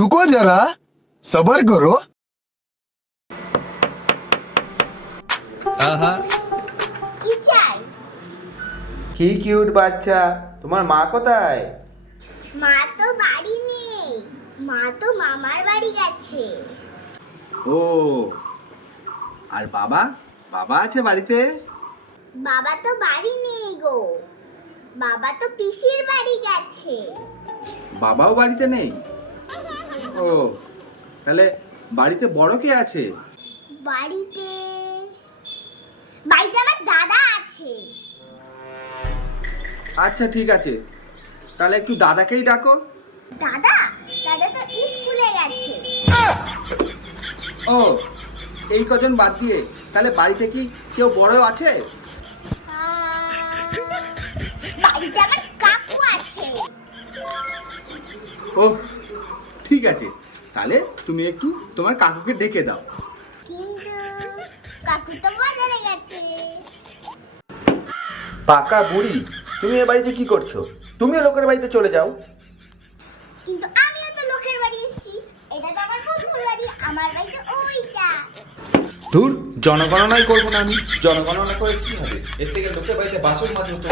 रुको जरा, सबर करो। কি চাই? কি কিউট বাচ্চা, তোমার মা কোথায়? মা তো বাড়ি নেই, মা তো মামার বাড়ি গেছে। ও, আর বাবা? বাবা আছে বাড়িতে? বাবা তো বাড়ি নেই গো, বাবা তো পিসির বাড়ি গেছে। বাবাও বাড়িতে নেই? ও, তাহলে বাড়িতে বড় কে আছে? বাড়িতে বাড়িতে আমার দাদা আছে। আচ্ছা ঠিক আছে, তাহলে একটু দাদাকেই ডাকো। দাদা দাদা তো স্কুলে গেছে। ও, এই কজন বাদ দিয়ে তাহলে বাড়িতে কি কেউ বড় আছে? বাড়িতে আমার কাকু আছে। ও ঠিক আছে, তাহলে তুমি একটু তোমার কাকুকে ডেকে দাও। কিন্তু কাকু তো বাজারে গেছে। পাকা বুড়ি, তুমি এ বাড়িতে কি করছো? তুমিও লোকের বাড়িতে চলে যাও। কিন্তু আমিও তো লোকের বাড়ি এসেছি, এটা তো আমার বন্ধুর বাড়ি, আমার বাড়িতে ওইটা। ধুর, জনগণনাই করবো না আমি। জনগণনা করে কি হবে? এর থেকে লোকের বাড়িতে বাসন মাজো তো।